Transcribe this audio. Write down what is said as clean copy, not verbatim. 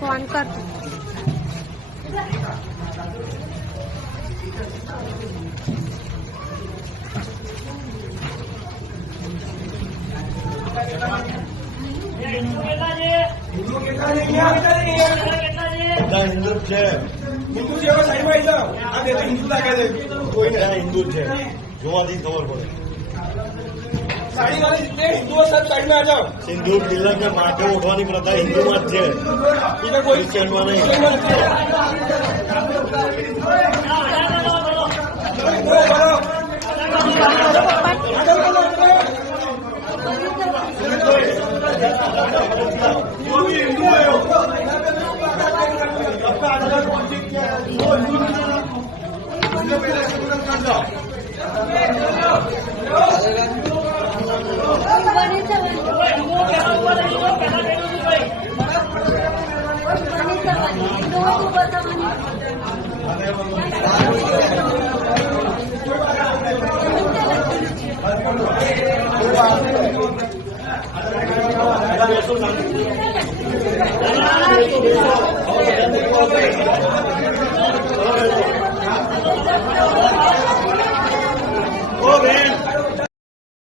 phone कर हिंदू है Hindu side में हिंदू कोई नहीं हिंदू है જોવાથી ખબર પડે સાડી વાળી जितने हिंदू सब साइड में आ जाओ सिंदूर तिलक के माथे उठवानी प्रथा हिंदू में છે બીજા કોઈ ક્રિશ્ચિયનમાં નહીં